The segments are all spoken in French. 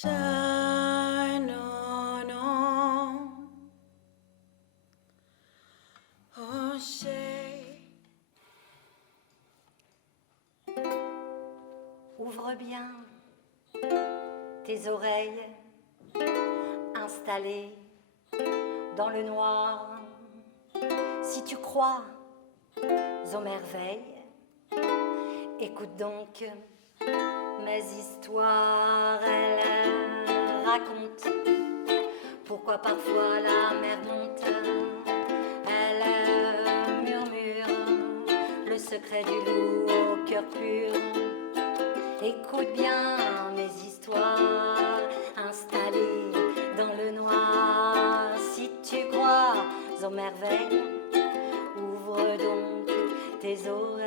shine on. Oh, say. Ouvre bien tes oreilles installées dans le noir. Si tu crois aux merveilles, écoute donc mes histoires. Elles racontent pourquoi parfois la mer monte. Elle murmure le secret du loup au cœur pur. Écoute bien mes histoires installées dans le noir. Si tu crois aux merveilles, ouvre donc tes oreilles.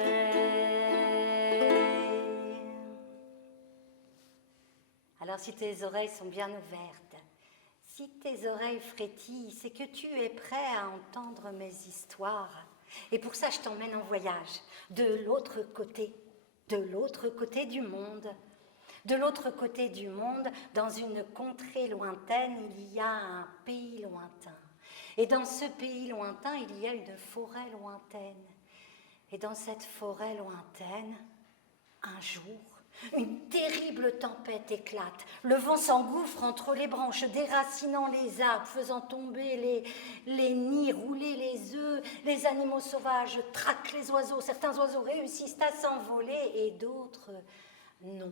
Alors si tes oreilles sont bien ouvertes, si tes oreilles frétillent, c'est que tu es prêt à entendre mes histoires. Et pour ça, je t'emmène en voyage, de l'autre côté du monde. De l'autre côté du monde, dans une contrée lointaine, il y a un pays lointain. Et dans ce pays lointain, il y a une forêt lointaine. Et dans cette forêt lointaine, un jour, une terrible tempête éclate. Le vent s'engouffre entre les branches, déracinant les arbres, faisant tomber les nids, rouler les œufs. Les animaux sauvages traquent les oiseaux. Certains oiseaux réussissent à s'envoler et d'autres non.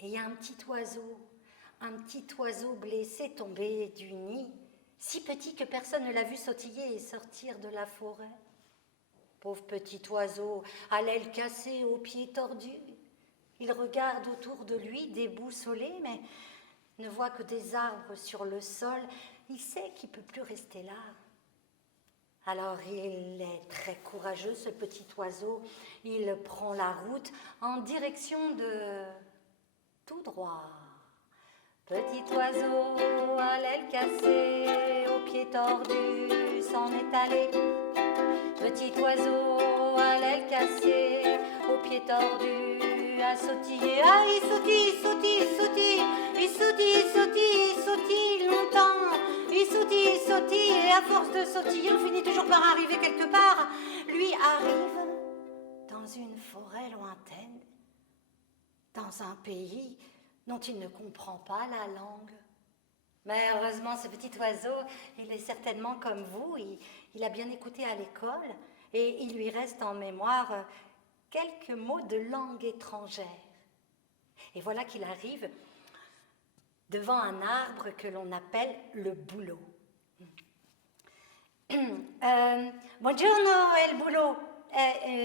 Et il y a un petit oiseau blessé tombé du nid, si petit que personne ne l'a vu sautiller et sortir de la forêt. Pauvre petit oiseau, à l'aile cassée, aux pieds tordus. Il regarde autour de lui, déboussolé, mais ne voit que des arbres sur le sol. Il sait qu'il ne peut plus rester là. Alors il est très courageux, ce petit oiseau. Il prend la route en direction de tout droit. Petit oiseau à l'aile cassée, aux pieds tordus, s'en est allé. Petit oiseau à l'aile cassée, aux pieds tordus, à sautiller. Ah, il sautille, il sautille, il sautille, il sautille, il sautille, il sautille longtemps. Il sautille, il sautille, et à force de sautiller, on finit toujours par arriver quelque part. Lui arrive dans une forêt lointaine, dans un pays dont il ne comprend pas la langue. Mais heureusement, ce petit oiseau, il est certainement comme vous, il a bien écouté à l'école et il lui reste en mémoire quelques mots de langue étrangère. Et voilà qu'il arrive devant un arbre que l'on appelle le bouleau. Buongiorno, el bouleau.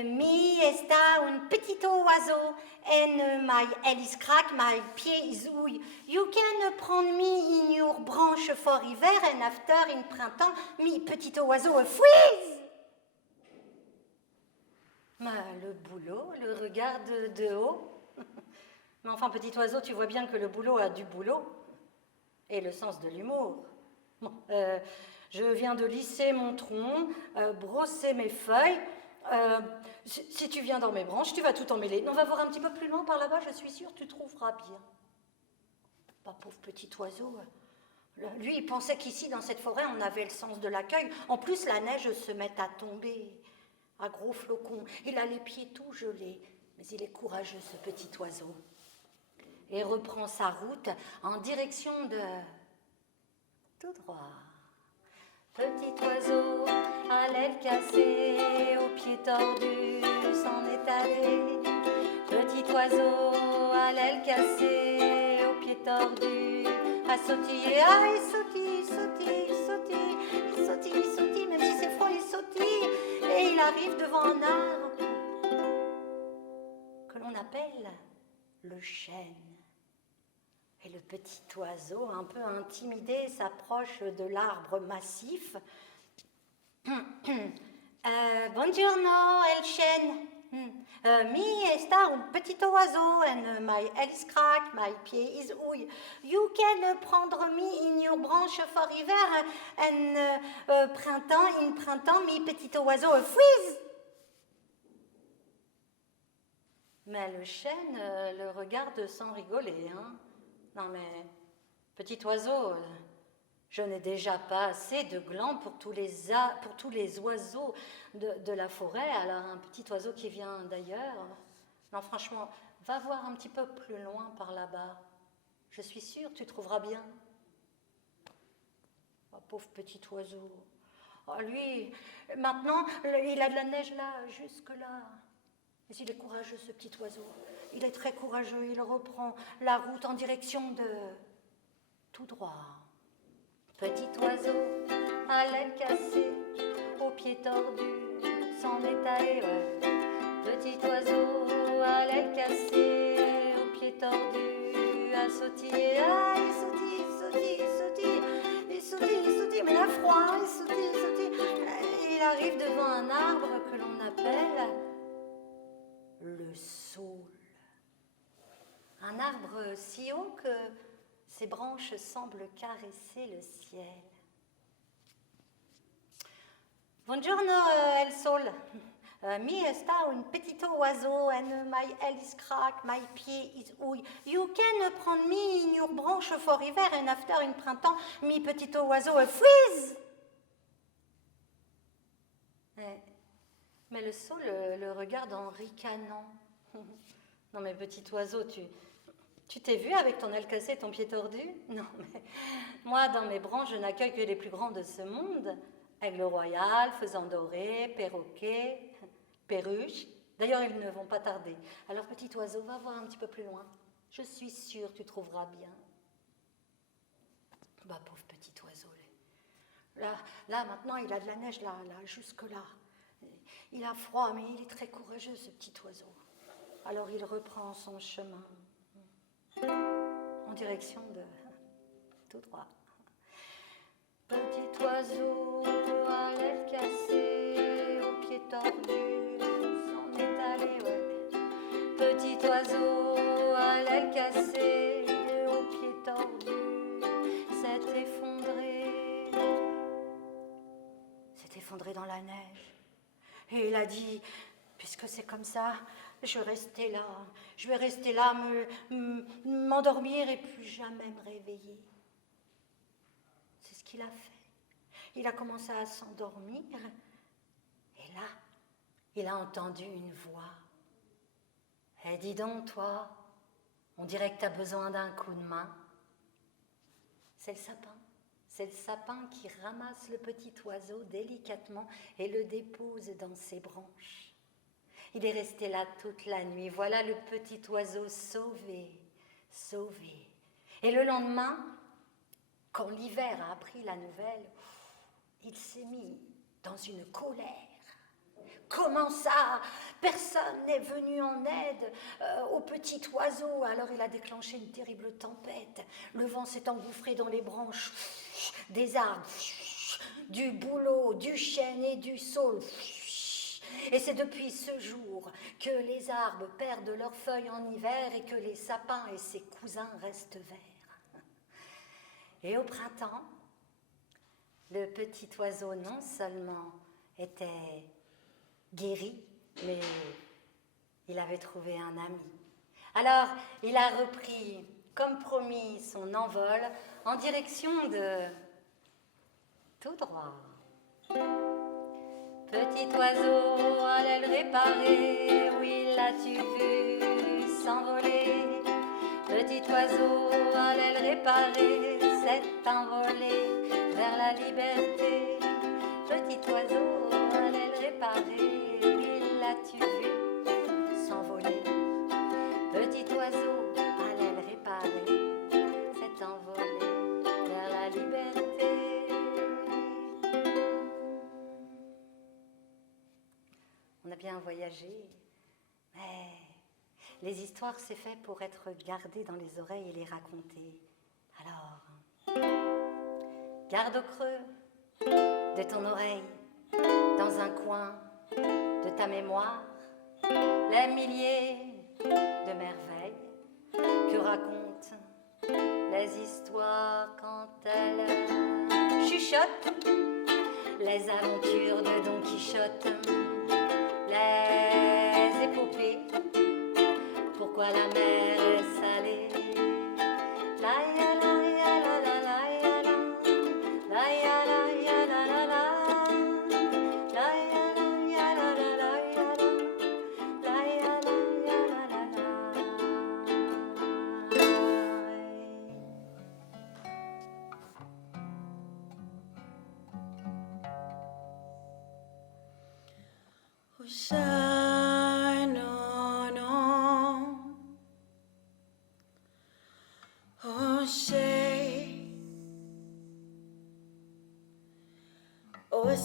Mi está un petito oiseau, and my head is crack, my pied is ouille. You can prend me in your branch for hiver, and after in printemps, mi petito oiseau freeze. Le bouleau le regarde de haut. Mais enfin, petit oiseau, tu vois bien que le bouleau a du boulot et le sens de l'humour. Bon, je viens de lisser mon tronc, brosser mes feuilles. Si tu viens dans mes branches, tu vas tout emmêler. On va voir un petit peu plus loin par là-bas, je suis sûre, tu trouveras bien. Pauvre petit oiseau. Lui, il pensait qu'ici, dans cette forêt, on avait le sens de l'accueil. En plus, la neige se met à tomber, à gros flocons. Il a les pieds tout gelés, mais il est courageux, ce petit oiseau. Et reprend sa route en direction de... tout droit. Petit oiseau à l'aile cassée, aux pieds tordus, s'en est allé. Petit oiseau à l'aile cassée, aux pieds tordus, à sautiller. Ah, il sautille, il sautille, il sautille, il sautille, il sautille, même si c'est froid, il sautille. Et il arrive devant un arbre que l'on appelle le chêne. Et le petit oiseau, un peu intimidé, s'approche de l'arbre massif. Buongiorno, el chêne. Mi está un petit oiseau, and my head is crack, my pied is ouille. You can prendre me in your branch for hiver, and printemps, mi petit oiseau freeze. Mais le chêne le regarde sans rigoler, hein. Non mais, petit oiseau, je n'ai déjà pas assez de glands pour tous les oiseaux de la forêt. Alors un petit oiseau qui vient d'ailleurs, non franchement, va voir un petit peu plus loin par là-bas. Je suis sûre, tu trouveras bien. Oh, pauvre petit oiseau. Oh, lui, maintenant, il a de la neige là, jusque là. Mais il est courageux, ce petit oiseau. Il est très courageux. Il reprend la route en direction de... tout droit. Petit oiseau, à l'aile cassée, aux pieds tordus, s'en est allé, ouais. Petit oiseau, à l'aile cassée, aux pieds tordus, à sautiller. Ah, il sautille, il sautille, il sautille, il sautille, il sautille, mais il a froid, il sautille, il sautille. Il arrive devant un arbre que l'on appelle le saule. Un arbre si haut que ses branches semblent caresser le ciel. Buongiorno, El Sol. Mi sta un petit oiseau and my head is cracked, my pied is houille. You can prend me in your branch for hiver and after in printemps, mi petit oiseau freeze. Mais le saule le regarde en ricanant. Non mais petit oiseau, tu t'es vu avec ton aile cassée et ton pied tordu? Non, mais moi, dans mes branches, je n'accueille que les plus grands de ce monde. Aigle royal, faisan doré, perroquet, perruche. D'ailleurs, ils ne vont pas tarder. Alors, petit oiseau, va voir un petit peu plus loin. Je suis sûre, tu trouveras bien. Bah, pauvre petit oiseau. Là, maintenant, il a de la neige, là, jusque-là. Il a froid, mais il est très courageux, ce petit oiseau. Alors, il reprend son chemin en direction de tout droit. Petit oiseau à l'aile cassée, aux pieds tordus, s'en est allé, ouais. Petit oiseau à l'aile cassée, aux pieds tordus, s'est effondré dans la neige. Et il a dit, puisque c'est comme ça, je vais rester là, m'endormir et plus jamais me réveiller. C'est ce qu'il a fait. Il a commencé à s'endormir et là, il a entendu une voix. Eh, dis donc, toi, on dirait que tu as besoin d'un coup de main. C'est le sapin. C'est le sapin qui ramasse le petit oiseau délicatement et le dépose dans ses branches. Il est resté là toute la nuit. Voilà le petit oiseau sauvé. Et le lendemain, quand l'hiver a appris la nouvelle, il s'est mis dans une colère. Comment ça? Personne n'est venu en aide au petit oiseau. Alors il a déclenché une terrible tempête. Le vent s'est engouffré dans les branches des arbres, du bouleau, du chêne et du saule. Et c'est depuis ce jour que les arbres perdent leurs feuilles en hiver et que les sapins et ses cousins restent verts. Et au printemps, le petit oiseau non seulement était guéri, mais il avait trouvé un ami. Alors, il a repris, comme promis, son envol en direction de tout droit. Petit oiseau à l'aile réparée, oui, l'as-tu vu s'envoler? Petit oiseau à l'aile réparée, s'est envolé vers la liberté. Petit oiseau à l'aile réparée, oui, l'as-tu vu s'envoler? Petit oiseau à l'aile réparée, s'est envolé vers la liberté. On a bien voyagé, mais les histoires, c'est fait pour être gardées dans les oreilles et les raconter. Alors, garde au creux de ton oreille, dans un coin de ta mémoire, les milliers de merveilles que racontent les histoires quand elles chuchotent, les aventures de Don Quichotte. Les épopées, pourquoi la mer est salée, la shine on. Oh, shade. Oh,